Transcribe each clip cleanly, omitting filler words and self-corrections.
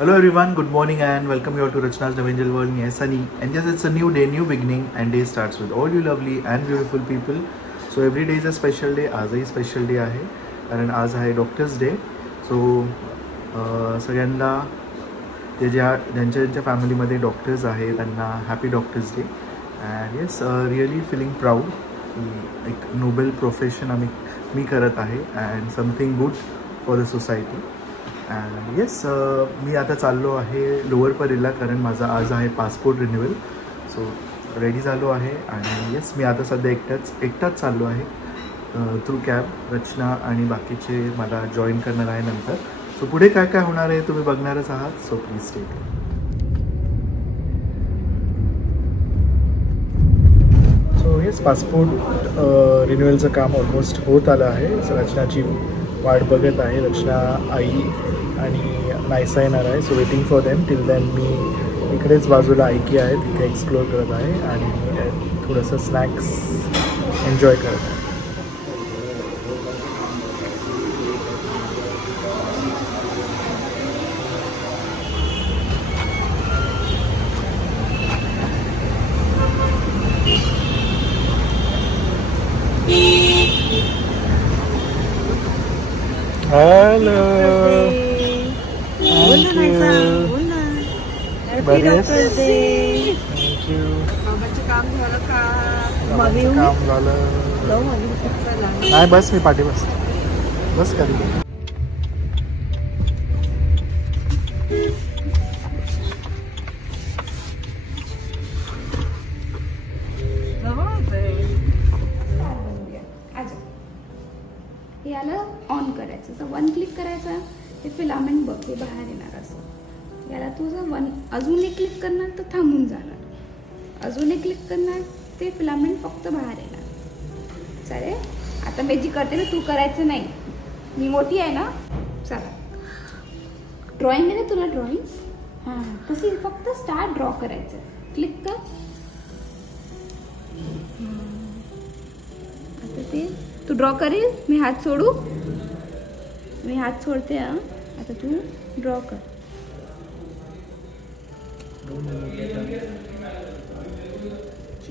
Hello everyone, good morning and welcome you all to Rachna's Angel World. Me, Sunny, and yes, it's a new day, new beginning, and day starts with all you lovely and beautiful people. So every day is a special day. आजही special day आहे कारण आज आहे doctors day. So सगळ्यांना ज्यांच्या फॅमिलीमध्ये doctors आहे त्यांना happy doctors day. And yes, really feeling proud. एक नोबेल प्रोफेशन मी करत आहे and something good for the society. And yes, मी आता चाललो आहे लोअर परेलला कारण माझा आज आहे पासपोर्ट रिन्युअल. सो रेडी झालो आहे आणि येस, मी आता सध्या एकटाच चाललो आहे थ्रू कॅब. रचना आणि बाकीचे मला जॉईन करणार आहे नंतर. सो पुढे काय काय होणार आहे तुम्ही बघणारच आहात. So please stay. So yes, passport रिन्युअलचं काम ऑलमोस्ट होत आलं आहे. रचनाची वाट बघत आहे. रचना, आई आणि नायसा येणार आहे. So waiting for them. Till than me इकडेच बाजूला ऐकी आहे तिथे एक्सप्लोर करत आहे आणि थोडंसं स्नॅक्स एन्जॉय करत आहे. हॅलो, काम झालं नाही. बस मी पाठी बस कधी. याला ऑन करायचं. तर वन क्लिक करायचं, ते फिलामेंट बघ हे बाहेर येणार. असं याला तुझं अजून एक क्लिक करणार तर थांबून जाणार. अजून एक क्लिक करणार ते फिलामेंट फक्त बाहेर येणार. चालेल. आता मी जी करते ना तू करायचं नाही. मी मोठी आहे ना. चला, ड्रॉइंग आहे ना तुला ड्रॉइंग. हां, तशी फक्त स्टार्ट ड्रॉ करायचं. क्लिक कर. आता ते तू ड्रॉ करेल. मी हात सोडू. मी हात सोडते. आता तू ड्रॉ कर.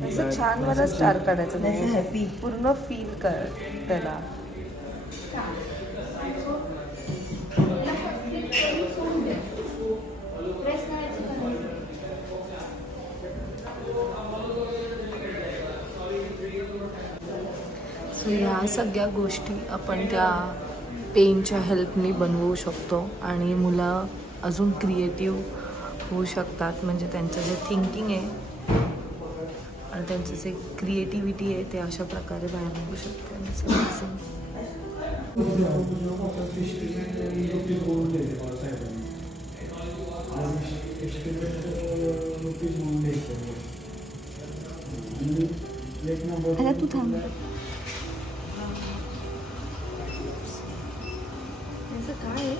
असं छान मला स्टार काढायचं. हॅपी पूर्ण फील कर त्याला. सो ह्या सगळ्या गोष्टी आपण त्या पेनच्या हेल्पनी बनवू शकतो आणि मुलं अजून क्रिएटिव्ह होऊ शकतात. म्हणजे त्यांचं जे थिंकिंग आहे आणि त्यांचं जे क्रिएटिव्हिटी आहे ते अशा प्रकारे बाहेर निघू शकते. आता तू थांब. काय आहे?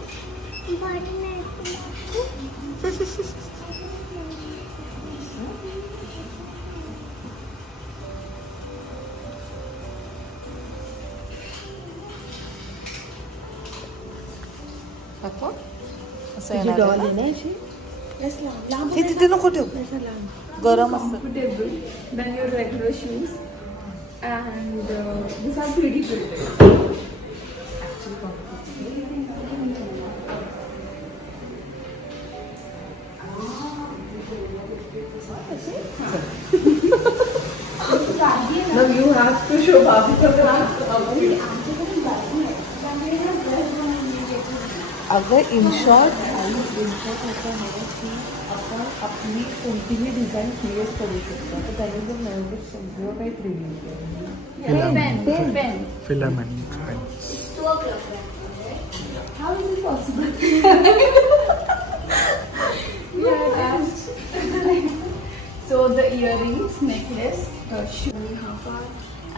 तिथे नको ठेव, गरम असतं. Then your regular shoes and these are 3D printed. No, you have to show Babu. अगर इन शॉर्ट असं आहे की आपण आपली कोणतीही डिझाईन क्रिएट करू शकतो. तर त्याने जर नवीन सगळं काही 3D filament. How is it possible? So the earrings, necklace, shoe,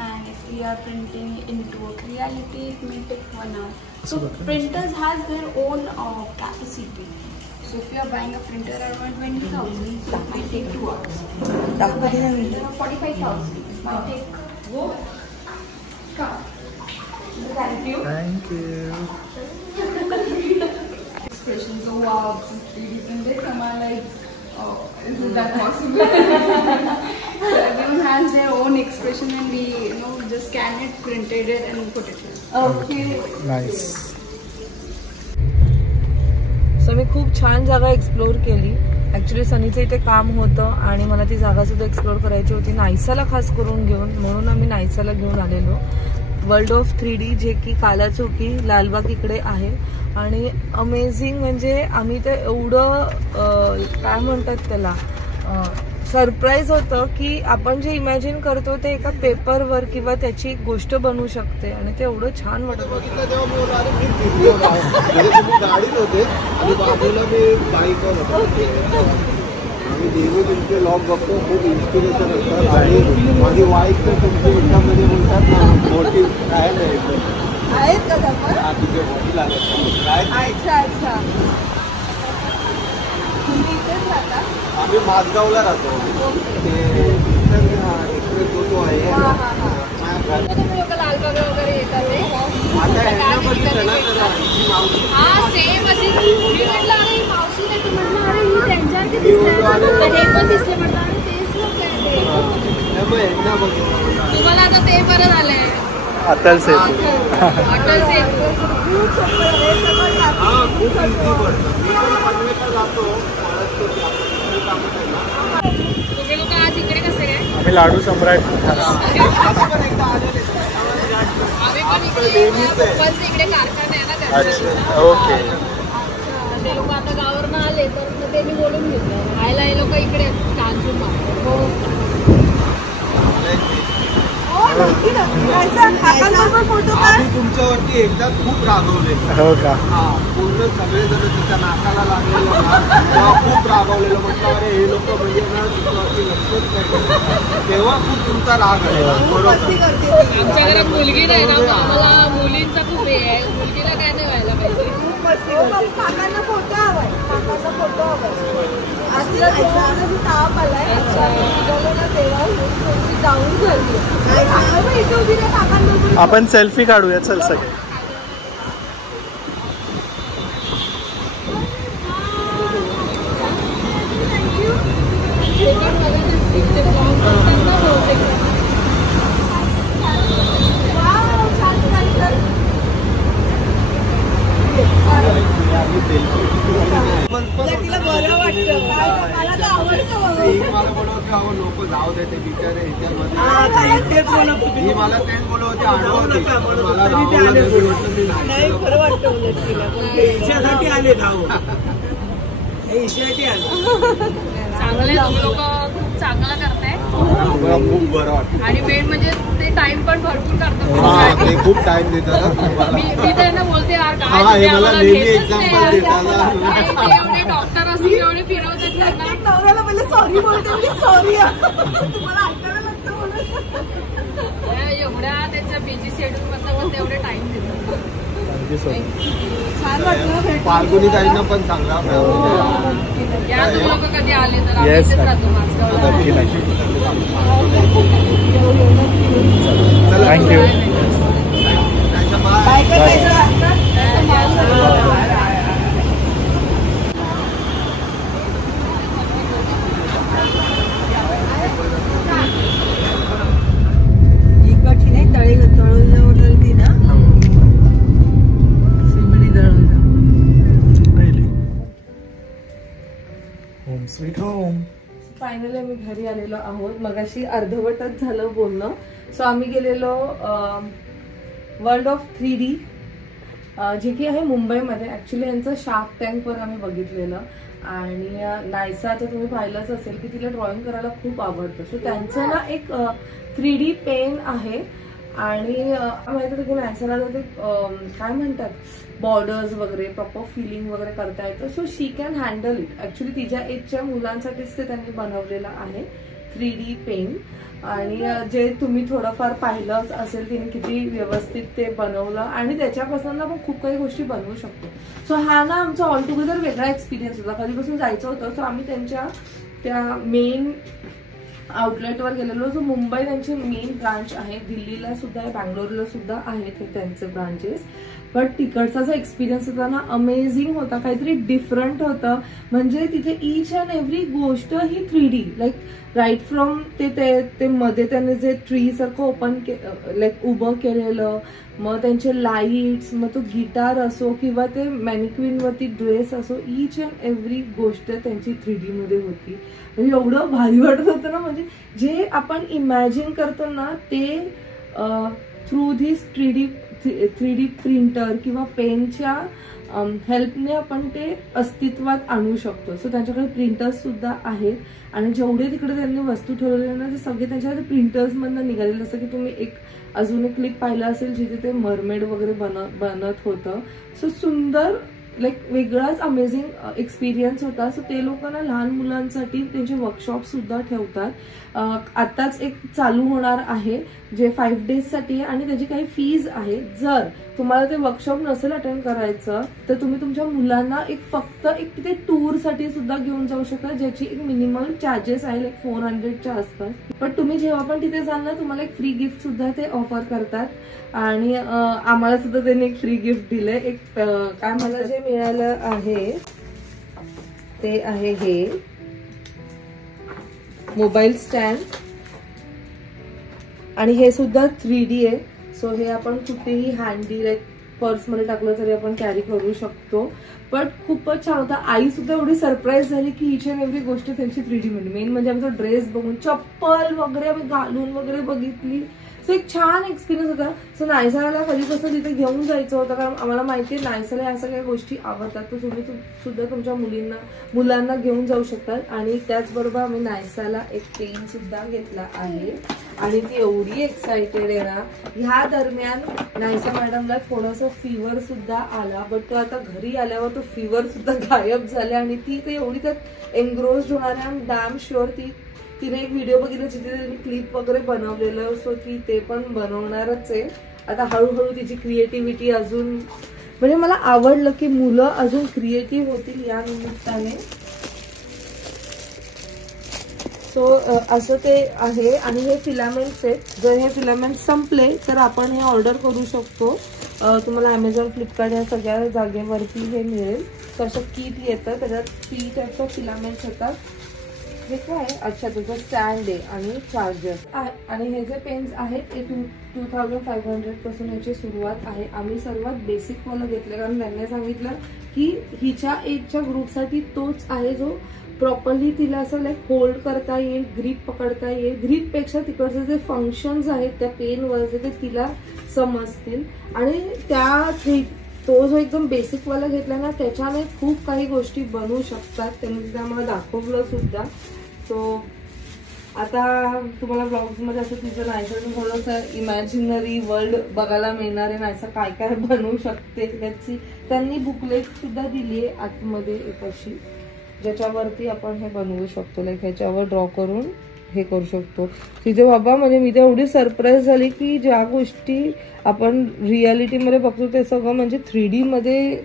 and if we are printing into a reality, it may take 1 hour. So printers have their own capacity. So if you are buying a printer around 20,000, so it might take 2 hours. 45,000, it might take. Thank you. Thank you. Expressions. So wow, this is 3D printed. Some are like, oh, is it that possible? So everyone has their own expression and we, just scan it, printed it and put it here. Okay. Nice. So मी खूप छान जागा explore केली. Actually सनीचं इथे काम होतं आणि मला ती जागा सुद्धा एक्सप्लोर करायची होती नायसाला खास करून घेऊन, म्हणून आम्ही नायसाला घेऊन आलेलो. वर्ल्ड ऑफ 3D जे की कालाचौकी लालबाग इकडे आहे आणि अमेझिंग. म्हणजे आम्ही ते एवढं काय म्हणतात त्याला सरप्राईज होतं की आपण जे इमॅजिन करतो ते एका पेपरवर किंवा त्याची एक गोष्ट बनवू शकते आणि ते एवढं छान वाटत होतं. गाडीत होते आणि बाजूला मी बाईकवर होतो. आम्ही नेहमी तुमचे लॉग बघतो, खूप इन्स्पिरेशन असतात आणि माझी वाईफ तर तुमच्या ह्याच्यामध्ये बोलतात ना मोठी काय नाही आहेत का आपण? तिथे मोठी लागत काय. अच्छा अच्छा. तुम्ही इथेच राहता? आम्ही माझगावला राहतो. ते एक्सप्रेस जो आहे तुम्ही लोक लालबाग वगैरे येतात ते आता यांना बघितलं ना तर ही मावशी हा सेम अशी मी म्हटलं अरे ही मावशी नाही तर म्हटलं अरे ही त्यांच्यासारखे दिसते हे पण दिसले म्हटलं आणि तेच लोक आहे त्यामुळे यांना बघितलं. तुम्हाला आता ते बरं झालंय. अटल सेतू. अटल सेतू हा खूप इझी पडतं. मी पण पनवेलला जातो तुम्ही लोक आज इकडे कसे काय? आम्ही लाडू सम्राट. पण एकदा आलेले आम्ही पण इकडे पप्पांचे इकडे कारखाना आहे ना अच्छा. गणपतीचा. ओके. ते लोक आता गावावरनं आले तर त्यांनी बोलून घेतलं राहायला हे लोक इकडे कांजून आम्ही तुमच्यावरती एकदाच खूप रागवले. हो का? हा पूर्ण सगळेजण तिच्या नाकाला लागलेलं ना तेव्हा खूप रागवलेलं. म्हटलं अरे हे लोक म्हणजे ना तुमच्यावरती लक्षच नाही. तेव्हा खूप तुमचा राग आहे. बरोबर. आमच्या घरात मुलगी नाही ना आम्हाला मुलींचा खूप हे आहे. मुलगीला काय नाही व्हायला पाहिजे. काकांना फोटो हवाय. ताप आलाय जाऊन झाली. आपण सेल्फी काढूया चल सगळे. तिला बरं वाटतं. मला तर आवडतं. मला बोलवते अहो लोक जाऊ दे ते बिचारे ह्याच्यामध्ये. ही मला तेच बोलवते आडवते. मला नाही खरं वाटतं उलट तिला. हिच्यासाठी आले धाव हिच्यासाठी आले. चांगले तुम्ही लोक खूप चांगलं करताय मला खूप बरं वाटतं. आणि मेन म्हणजे ते टाइम पण भरपूर हा करतात. ते खूप टाइम देतात. मी त्यांना बोलते यार हा हे मला नेहमी एक्झाम्पल देतात. एवढे डॉक्टर असून एवढे फिरवतात त्यांना. नवऱ्याला पहिले सॉरी बोलते मी सॉरी तुम्हाला ऐकायला लागतं म्हणून. एवढ्या त्यांच्या बिझी शेड्यूल मधलं तेवढे टाइम देतात. छान वाटलं भेटून. फाल्गुनी ताईंना पण सांगा. या तुम्ही लोक कधी आले तर आम्ही Yes, इथेच राहतो माझगावला. नक्की नक्की. थँक्यू. काय करायचं आता? ही कठीण आहे. तळवली ती ना शिमडी दळवली. Home sweet home. फायनली आम्ही घरी आलेलो आहोत. मगाशी अर्धवटच झालं बोलणं. सो आम्ही गेलेलो वर्ल्ड ऑफ 3D जे की आहे मुंबईमध्ये. ऍक्च्युली यांचं शार्क टँकवर आम्ही बघितलेलं आणि नायसा तर तुम्ही पाहिलंच असेल की तिला ड्रॉइंग करायला खूप आवडतं. सो त्यांचं ना एक 3D पेन आहे आणि माहिती होतं की नायसाला ते काय म्हणतात बॉर्डर्स वगैरे प्रॉपर फिलिंग वगैरे करता येतं. So she can handle it. Actually तिच्या एजच्या मुलांसाठीच ते त्यांनी बनवलेलं आहे 3D पेन. आणि जे तुम्ही थोडंफार पाहिलंच असेल तिने किती व्यवस्थित ते बनवलं आणि त्याच्यापासून आपण खूप काही गोष्टी बनवू शकतो. सो हा ना आमचा ऑल टुगेदर वेगळा एक्सपिरियन्स होता. कधीपासून जायचं होतं. सो आम्ही त्यांच्या त्या मेन आउटलेटवर गेलेलो. जो मुंबई त्यांची मेन ब्रांच आहे. दिल्लीला सुद्धा आहे, बँगलोरला सुद्धा आहेत हे त्यांचे ब्रांचेस. बट तिकडचा जो एक्सपिरियन्स होता ना अमेझिंग होता, काहीतरी डिफरंट होतं. म्हणजे तिथे ईच अँड एव्हरी गोष्ट ही 3D, लाईक राईट फ्रॉम ते मध्ये त्याने जे ट्री सारखं ओपन लाईक उभं केलेलं, मग त्यांचे लाईट्स, मग तो गिटार असो किंवा ते मॅनिक्विनवरती ड्रेस असो, ईच अँड एव्हरी गोष्ट त्यांची 3D मध्ये होती. म्हणजे एवढं भारी वाटत होतं ना, म्हणजे जे आपण इमॅजिन करतो ना ते थ्रू धिस 3D प्रिंटर किंवा पेनच्या हेल्पने आपण ते अस्तित्वात आणू शकतो. सो त्यांच्याकडे प्रिंटर्स सुद्धा आहेत आणि जेवढे तिकडे त्यांनी वस्तू ठेवलेले ना ते सगळे त्यांच्याकडे प्रिंटर्स मधनं निघालेले. जसं की तुम्ही अजून एक क्लिप पाहिला असेल जिथे ते मरमेड वगैरे बनत होतं. सो सुंदर लाईक वेगळाच अमेझिंग एक्सपिरियन्स होता. सो ते लोकांना लहान मुलांसाठी त्यांचे वर्कशॉप सुद्धा ठेवतात. आताच एक चालू होणार आहे जे 5 डेजसाठी आहे आणि त्याची काही फीज आहे. जर तुम्हाला ते वर्कशॉप नसेल अटेंड करायचं तर तुम्ही तुमच्या मुलांना फक्त तिथे टूरसाठी सुद्धा घेऊन जाऊ शकता, ज्याची एक मिनिमम चार्जेस आहे लाईक 400च्या आसपास. पण तुम्ही जेव्हा पण तिथे जाल ना तुम्हाला एक फ्री गिफ्ट सुद्धा ते ऑफर करतात. आणि आम्हाला सुद्धा त्यांनी एक फ्री गिफ्ट दिलंय. काय मला जे मिळालं आहे ते आहे हे मोबाईल स्टँड आणि हे सुद्धा 3D आहे. सो हे आपण कुठेही हँडी लाईक पर्समध्ये टाकलं तरी आपण कॅरी करू शकतो. पण खूपच छान होता. आई सुद्धा एवढी सरप्राईज झाली की ईच अँड एव्हरी गोष्ट त्यांची 3D मध्ये. मेन म्हणजे आमचा ड्रेस बघून, चप्पल वगैरे आम्ही घालून वगैरे बघितली. सो एक छान एक्सपिरियन्स होता. सो नायसाला कधीपासून तिथे घेऊन जायचं होतं कारण आम्हाला माहिती आहे नायसाला या सगळ्या गोष्टी आवडतात. तर तुम्ही सुद्धा तुमच्या मुलांना घेऊन जाऊ शकतात. आणि त्याचबरोबर आम्ही नायसाला एक पेन सुद्धा घेतला आहे आणि ती एवढी एक्साइटेड आहे ना. ह्या दरम्यान नायसा मॅडमला थोडंसं फीवर सुद्धा आला, बट तो आता घरी आल्यावर तो फीवर सुद्धा गायब झाला आणि ती एवढी त्यात एनग्रोस्ड होणार आहे. डॅम शुअर तिने एक व्हिडिओ बघितला जिथे त्यांनी क्लिप वगैरे बनवलेलं. सो ती ते पण बनवणारच आहे. आता हळूहळू तिची क्रिएटिव्हिटी अजून म्हणजे मला आवडलं की मुलं अजून क्रिएटिव्ह होतील या निमित्ताने. सो असं ते आहे. आणि हे फिलामेंट्स आहेत. जर हे फिलामेंट संपले तर आपण हे ऑर्डर करू शकतो. तुम्हाला अमेझॉन, फ्लिपकार्ट या सगळ्या जागेवरती हे मिळेल. तसं किट येतं, त्याच्यात 3 टाईपच्या फिलामेंट्स येतात. हे काय अच्छा तुझं स्टँड आहे आणि चार्जर. आणि हे जे पेन्स आहेत ते 2500 पासून याची सुरुवात आहे. आम्ही सर्वात बेसिक वाला घेतलं कारण त्यांनी सांगितलं की हिच्या एजच्या ग्रुपसाठी तोच आहे जो प्रॉपरली तिला असं लाईक होल्ड करता येईल, ग्रीप पकडता येईल. ग्रीपपेक्षा तिकडचे जे फंक्शन्स आहेत त्या पेनवरचे ते तिला समजतील. आणि तो जो एकदम बेसिक वाला घेतला ना त्याच्याने खूप काही गोष्टी बनवू शकतात. त्यांनी तिथे आम्हाला दाखवलं सुद्धा. सो आता तुम्हाला ब्लॉग्समध्ये असं तिचं नायसाचं थोडंसं इमॅजिनरी वर्ल्ड बघायला मिळणार आहे. नायसा काय काय बनवू शकते त्याची त्यांनी बुकलेट सुद्धा दिली आहे आतमध्ये एक अशी, ज्याच्यावरती आपण हे बनवू शकतो. लाईक ह्याच्यावर ड्रॉ करून हे करू शकतो. तिथे बाबा म्हणजे मी तर एवढी सरप्राईज झाली की ज्या गोष्टी आपण रियालिटीमध्ये बघतो ते सगळं म्हणजे 3D मध्ये.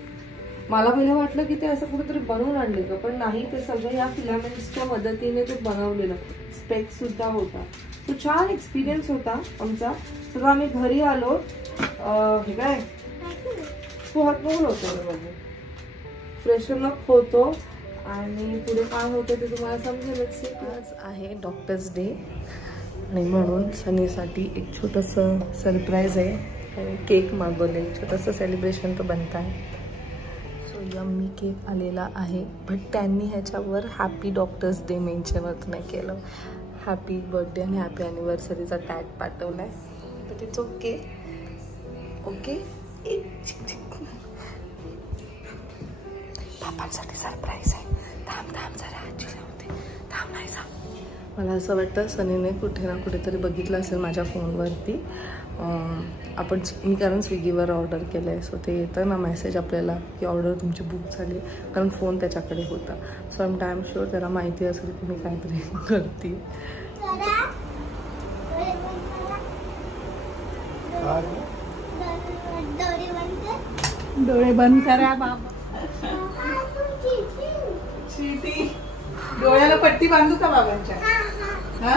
मला पहिलं वाटलं की ते असं कुठेतरी बनवून आणले का, पण नाही, ते सगळं या फिलामेंट्सच्या मदतीने ते बनवलेलं. स्पेक सुद्धा होता. तो छान एक्सपिरियन्स होता आमचा. सगळं आम्ही घरी आलो. हे काय तो हात होतो फ्रेशन अप होतो आणि पुढे काय होतं ते तुम्हाला समजेलच. आज आहे डॉक्टर्स डे आणि म्हणून सनीसाठी एक छोटंसं सरप्राईज आहे. केक मागवले, छोटंसं सेलिब्रेशन तो बनत आहे. सो यम्मी केक आलेला आहे. बट त्यांनी ह्याच्यावर हॅपी डॉक्टर्स डे मेन्शनच नाही केलं. हॅपी बर्थडे आणि हॅपी ॲनिव्हर्सरीचा टॅग पाठवला आहे. But it's okay. ओके पापांसाठी सरप्राईज आहे. थांब जरा ॲक्च्युली होते. थांब नाही सांग. मला असं वाटतं सनीने कुठे ना कुठेतरी बघितलं असेल माझ्या फोनवरती. मी कारण स्विगीवर ऑर्डर केलं आहे. सो ते येतं ना मेसेज आपल्याला की ऑर्डर तुमची बुक झाली, कारण फोन त्याच्याकडे होता. So I am damn sure त्याला माहिती असेल की मी काहीतरी करते. डोळे बंद करा बाबा. चीटी डोळ्याला पट्टी बांधू का बाबांच्या? हा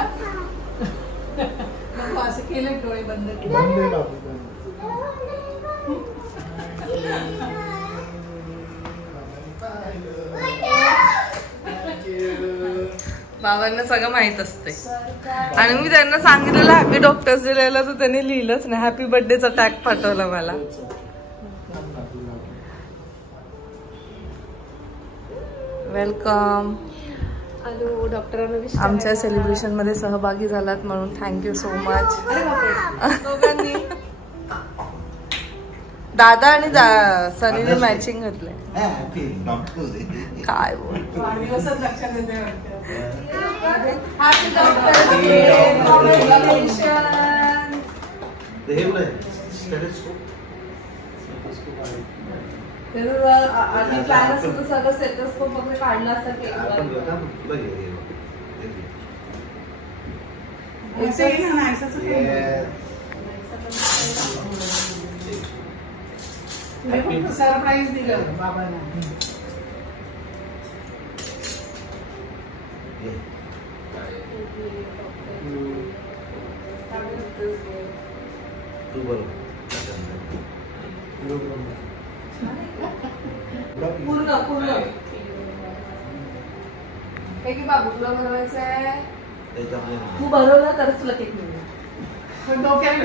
असं केलं डोळे बंद केले. बाबांना सगळं माहित असते आणि मी त्यांना सांगितलेलं हॅपी डॉक्टर्स दिलेलं तर त्यांनी लिहिलंच नाही. हॅपी बर्थडेचा टॅग पाठवला मला. वेलकम. हॅलो डॉक्टरांना आमच्या सेलिब्रेशन मध्ये सहभागी झालात म्हणून थँक्यू सो मच. दोघांनी दादा आणि सनीने मॅचिंग घातलंय. काय बोल लक्षात येते आधी प्लॅन असं तर सगळं स्टेथोस्कोप वगैरे काढलं असतं की सरप्राईज दिलं बाबांना. पूर्ण पूर्ण हे की बाबू तुला भरवायचं आहे. तू भरवलं तरच तुला केक मिळेल. पण डोक्याला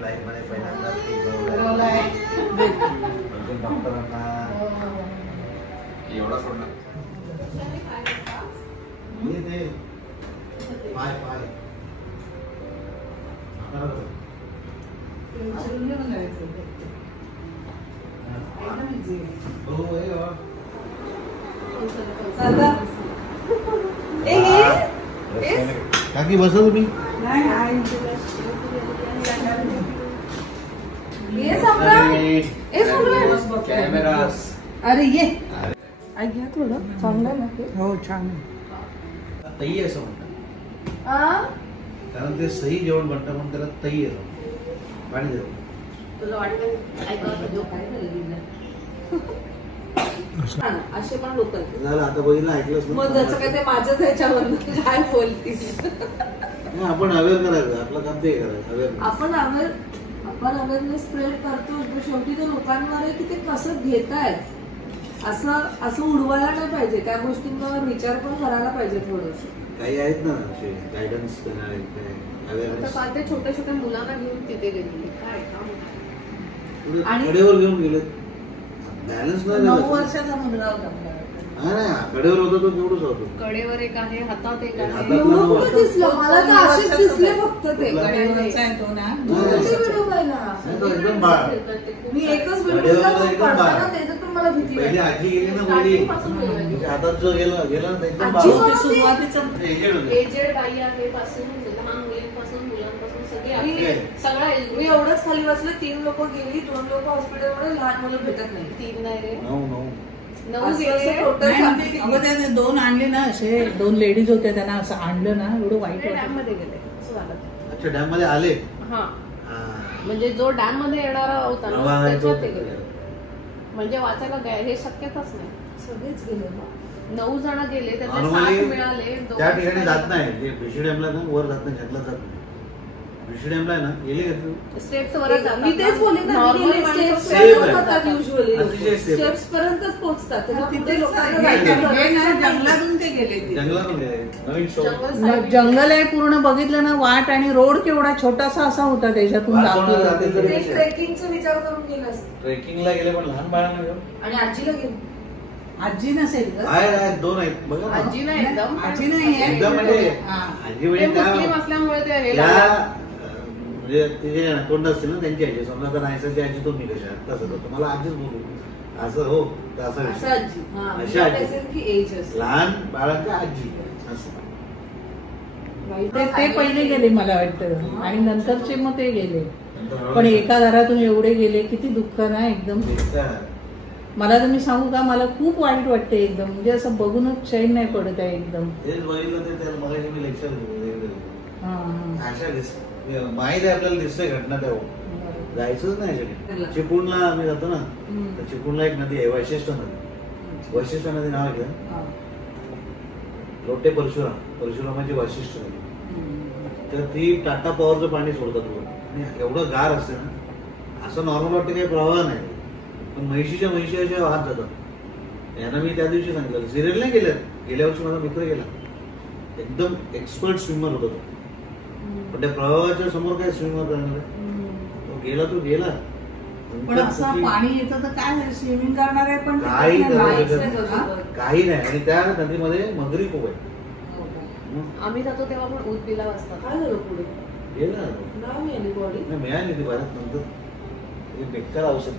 लाईफ मध्ये पहिल्यांदा डॉक्टरांना एवढा सोडला पाय पाय काकी बसा तुम्ही. अरे ये आई घ्या थोडं चांगलं ना ते. हो छान तई असं म्हणतात कारण ते सही जेवण बनतं म्हणून त्याला तई असं पाणी देऊ. तुला असे पण लोक झालं आता बघितलं ऐकलंच मग जसं काय ते माझ्याच ह्याच्यावर काय बोलतील. आपण अवेअर करायचं आपलं काम ते करायचं. आपण अवेअरनेस स्प्रेड करतो शेवटी ते लोकांवर आहे की ते कसं घेतायत असं उडवायला नाही पाहिजे. त्या गोष्टींवर विचार पण करायला पाहिजे थोडस. काही आहेत ना गायडन्स देणारे अवेअरनेस. ते छोट्या छोट्या मुलांना घेऊन तिथे गेलेली काय आणि कडेवर घेऊन गेले बॅलन्स नाही 9 वर्षाचा मुलगा होता. कडेवर होतो तो तेवढंच होतो. कडेवर एक आहे हातात एक आहे. हातात एवढं कुठं दिसलं मला तर असेच दिसले फक्त ते. कडेवरचा आहे तो ना. व्हिडिओ पाहिला एकदम बाळ. मी एकच व्हिडिओ पडताना त्याच्यातून मला भीती पहिली वाटली. आजी गेली ना पहिली हातात जो गेला ना एकदम आजी बाळ. होती सुरुवातीचं. एजेड बाई आहे पासून लहान मुलींपासून मुलांपासून सगळे सगळं मी एवढंच खाली बसले. 3 लोक गेली 2 लोक हॉस्पिटलमध्ये. लहान मुलं भेटत नाही. 3 नाही रे 9 9 गेले. टोटल ते 2 आणले ना असे 2 लेडीज होते त्यांना असं आणलं ना एवढं वाईट डॅम वाटलं. मध्ये गेले असं झालं. अच्छा डॅम मध्ये आले. हा म्हणजे जो डॅम मध्ये येणारा होता ना प्रवाह आहे तो. त्याच्यात ते गेले. म्हणजे वाचायला हे शक्यताच नाही. सगळेच गेले ना. 9 जण गेले त्यातले Normally 7 मिळाले. त्या ठिकाणी जात नाही भिशी डॅमला ना वर जात नाही छतला जात नाही. भिशी डॅमला आहे ना गेले का तू स्टेप्स वर मी तेच बोलले ना. स्टेप्स Safe आहे. होतात युजली. अतिशय safe. स्टेप्स पर्यंतच पोहोचतात. त्याच्या तिथे पुढे लोकांना नाही, जायचं हे ना गरज नाही. जंगलातून ते गेले ते. जंगलातून गेले नवीन शो. जंगल आहे पूर्ण बघितलं ना. वाट आणि रोड केवढा छोटासा असा होता त्याच्यातून वाट कोणाला जाते दाखवलं. तरी? ते ट्रेकिंगचा विचार करून गेलं असतं. ट्रेकिंगला गेले पण लहान बाळांना घेऊन आणि आजीला गेली. आजी नसेल ग. आहेत 2 आहेत बघा ना. आजी नाही एकदम आजी नाही आहे. एकदम म्हणजे हा. आजी ते म्हणजे मुस्लिम त्या असल्यामुळे ते हे त्या लागलं. म्हणजे तिचे तोंड असतील ना त्यांची आजी समजा तर नाहीसाची आजी तुम्ही कशा तसं तर तुम्हाला आजीच बोलू असं हो तर असा असं विषय. आजी. हा, अशी म्हणजे आजी. असेल की एज असेल. लहान बाळांच्या आजी असं. ते पहिले गेले मला वाटतं आणि नंतरचे मग ते गेले. पण एका घरातून एवढे गेले किती दुःख ना एकदम. मला तर मी सांगू का मला खूप वाईट वाटते एकदम. म्हणजे असं बघूनच चैन नाही पडत आहे एकदम. तेच बघितलं ते त्याला मगाशी मी लेक्चर हा, हा. अशा माहिती आहे आपल्याला दिसतंय घटना तेव्हा जायचंच नाही सगळे. चिपळूणला आम्ही जातो ना तर चिपळूणला एक नदी आहे वैशिष्ट नदी. वैशिष्ट नदी नाव आहे का? हा. लोटे परशुरामाची वैशिष्ट नदी. तर ती टाटा पॉवरचं पाणी सोडतात वर एवढं गार असते ना, असं नॉर्मल वाटतं काही प्रवाह नाही, पण म्हैशीच्या अशा वाहत जातात. यांना मी त्या दिवशी सांगितलं, सिरियल नाही गेलं, गेल्या वर्षी माझा मित्र गेला, एकदम एक्सपर्ट स्विमर होता तो, पण त्या प्रवाहाच्या समोर काय स्विमर करणार आहे, तो गेला. पण असं पाणी येतं तर काय स्विमिंग करणार आहे, पण काही नाही. आणि त्या नदीमध्ये मगरी खूप आहे. आम्ही जातो तेव्हा पण उदबिला वाजता. काय झालं पुढे? गेला बॉडी मिळाली ती भारत नंतर. बेकार औषध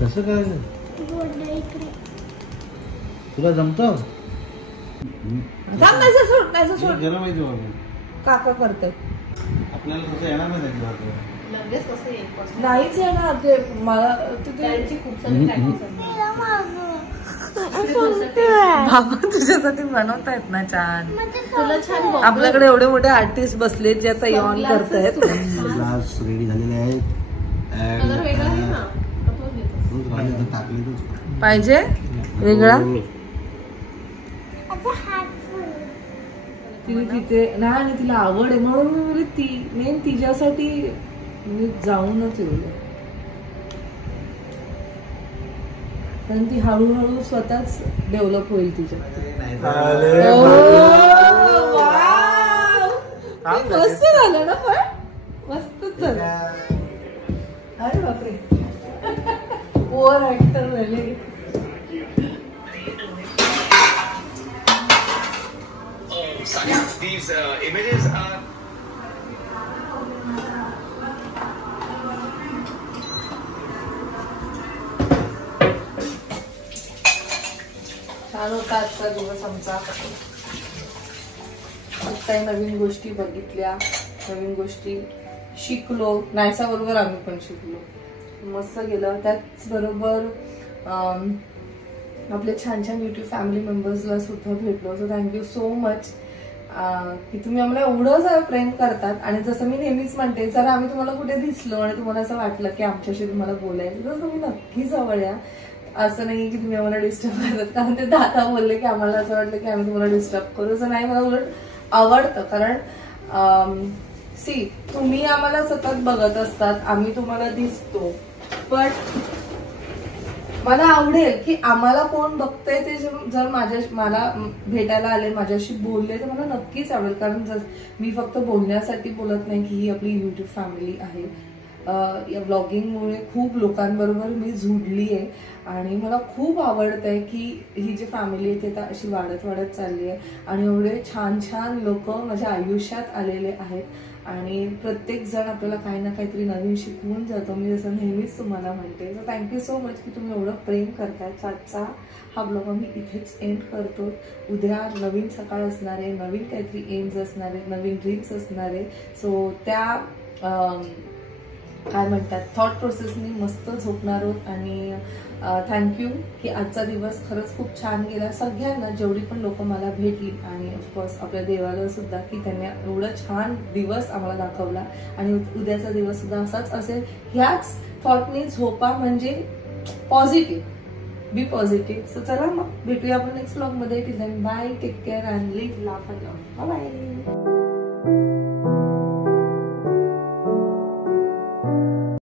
कसं काय तुला जमतं? गरम आहे जेव्हा काका करतात आपल्याला कसं येणार नाही. नाहीच येणार ते मला. खूप सारी बाबा तुझ्यासाठी बनवतायत ना छान. तुला छान. आपल्याकडे एवढे मोठे आर्टिस्ट बसलेत जे आता यॉन करतायत. ग्लास रेडी झालेले आहेत. पाहिजे वेगळा तिने तिथे नाही, आणि तिला आवड आहे म्हणून मी बोलले ती मेन तिच्यासाठी मी जाऊनच येऊ, कारण ती हळूहळू स्वतःच डेव्हलप होईल तिच्यात. मस्त झालं ना, पण मस्तच झालं. अरे बापरे, ओव्हर ऍक्टर झाले. These images are छान होता आजचा दिवस आमचा. खूप काही नवीन गोष्टी बघितल्या, नवीन गोष्टी शिकलो. नायसा बरोबर आम्ही पण शिकलो. मस्त गेलं. त्याचबरोबर आपले छान छान युट्यूब फॅमिली मेंबर्सला सुद्धा भेटलो. सो थँक्यू सो मच की तुम्ही आम्हाला एवढं प्रेम करतात. आणि जसं मी नेहमीच म्हणते, जर आम्ही तुम्हाला कुठे दिसलो आणि तुम्हाला असं वाटलं की आमच्याशी तुम्हाला बोलायचं तर तुम्ही नक्की जवळ या. असं नाही की तुम्ही आम्हाला डिस्टर्ब करतात, कारण ते दादा बोलले की आम्हाला असं वाटलं की आम्ही तुम्हाला डिस्टर्ब करू. असं नाही, मला उलट आवडतं. कारण तुम्ही आम्हाला सतत बघत असतात, आम्ही तुम्हाला दिसतो, पण मला आवडेल की आम्हाला कोण बघतंय ते जर मला भेटायला आले, माझ्याशी बोलले, तर मला नक्कीच आवडेल. कारण जर मी फक्त बोलण्यासाठी बोलत नाही की ही आपली युट्यूब फॅमिली आहे. या ब्लॉगिंगमुळे खूप लोकांबरोबर मी जुडली आहे आणि मला खूप आवडतंय की ही जी फॅमिली आहे ती आता अशी वाढत चालली आहे. आणि एवढे छान छान लोक माझ्या आयुष्यात आलेले आहेत आणि प्रत्येक जण आपल्याला काही ना काहीतरी नवीन शिकवून जातो. मी जसं नेहमीच तुम्हाला म्हणते. सो थँक्यू सो मच की तुम्ही एवढं प्रेम करताय. आजचा हा ब्लॉग आम्ही इथेच एंड करतो. उद्या नवीन सकाळ असणार आहे, नवीन काहीतरी एम्स असणार आहे, नवीन ड्रीम्स असणार आहे. सो त्या काय म्हणतात थॉट प्रोसेसनी मस्त झोपणार आहोत. आणि थँक्यू की आजचा दिवस खरंच खूप छान गेला. सगळ्यांना जेवढी पण लोक मला भेटली आणि ऑफकोर्स आपल्या देवाला सुद्धा की त्यांनी एवढं छान दिवस आम्हाला दाखवला. आणि उद्याचा दिवस सुद्धा असाच असेल. ह्याच थॉटनी झोपा, म्हणजे पॉझिटिव्ह, बी पॉझिटिव्ह. सो चला मग भेटूया आपण नेक्स्ट ब्लॉग मध्ये. Bye, take care and live, laugh and love. Bye.